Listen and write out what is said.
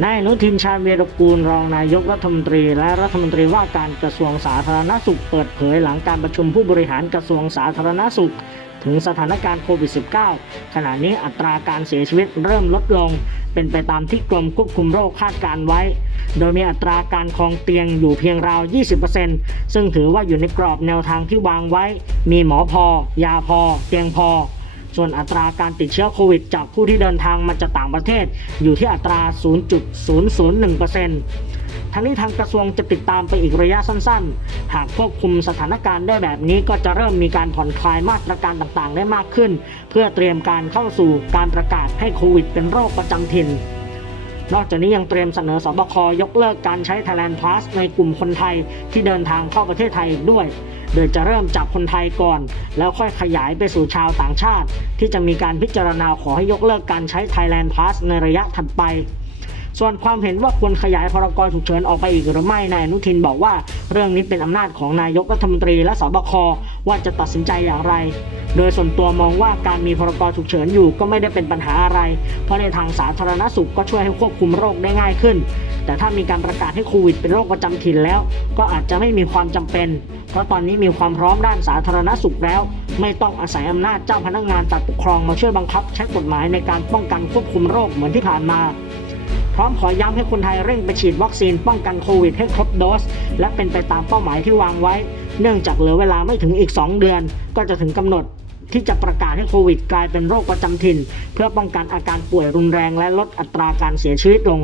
นายนุทินชาญวีรกูลรองนายกรัฐมนตรี และรัฐมนตรีว่าการกระทรวงสาธารณสุขเปิดเผยหลังการประชุมผู้บริหารกระทรวงสาธารณสุข ถึงสถานการณ์โควิด -19 ขณะนี้อัตราการเสียชีวิตเริ่มลดลง เป็นไปตามที่กรมควบคุมโรคคาดการไว้ โดยมีอัตราการครองเตียงอยู่เพียงราว 20%ซึ่งถือว่าอยู่ในกรอบแนวทางที่วางไว้ มีหมอพอ ยาพอ เตียงพอ ส่วนอัตราการติดเชื้อโควิด จากผู้ที่เดินทางมาจากต่างประเทศ อยู่ที่อัตรา 0.001%ทั้งนี้ทางกระทรวงจะติดตามไปอีกระยะสั้นๆ หากควบคุมสถานการณ์ได้แบบนี้ก็จะเริ่มมีการผ่อนคลายมาตรการต่างๆ ได้มากขึ้น เพื่อเตรียมการเข้าสู่การประกาศให้โควิดเป็นโรคประจำถิ่น นอกจากนี้ยังเตรียมเสนอสบคยกเลิกการใช้ Thailand Plus ในกลุ่มคนไทยที่เดินทางเข้าประเทศไทยอีกด้วย โดยจะเริ่มจากคนไทยก่อน แล้วค่อยขยายไปสู่ชาวต่างชาติ ที่จะมีการพิจารณาขอให้ยกเลิกการใช้ Thailand Plus ในระยะถัดไป ส่วนความเห็นว่าควรขยายพรกฉุกเฉินออกไปอีกหรือไม่นายอนุทินบอกว่า เรื่องนี้เป็นอำนาจของนายกรัฐมนตรีและสบคว่าจะตัดสินใจอย่างไร โดยส่วนตัวมองว่าการมีพรกฉุกเฉินอยู่ก็ไม่ได้เป็นปัญหาอะไร เพราะในทางสาธารณสุขก็ช่วยให้ควบคุมโรคได้ง่ายขึ้น แต่ถ้ามีการประกาศให้โควิดเป็นโรคประจำถิ่นแล้ว ก็อาจจะไม่มีความจำเป็น เพราะตอนนี้มีความพร้อมด้านสาธารณสุขแล้ว ไม่ต้องอาศัยอำนาจเจ้าพนักงานฝ่ายปกครองมาช่วยบังคับ ใช้กฎหมายในการป้องกันควบคุมโรคเหมือนที่ผ่านมา พร้อมขอย้ำให้คนไทยเร่งไปฉีดวัคซีนป้องกันโควิดให้ครบโดส และเป็นไปตามเป้าหมายที่วางไว้ เนื่องจากเหลือเวลาไม่ถึงอีก 2 เดือน ก็จะถึงกำหนดที่จะประกาศให้โควิดกลายเป็นโรคประจำถิ่น เพื่อป้องกันอาการป่วยรุนแรงและลดอัตราการเสียชีวิตลง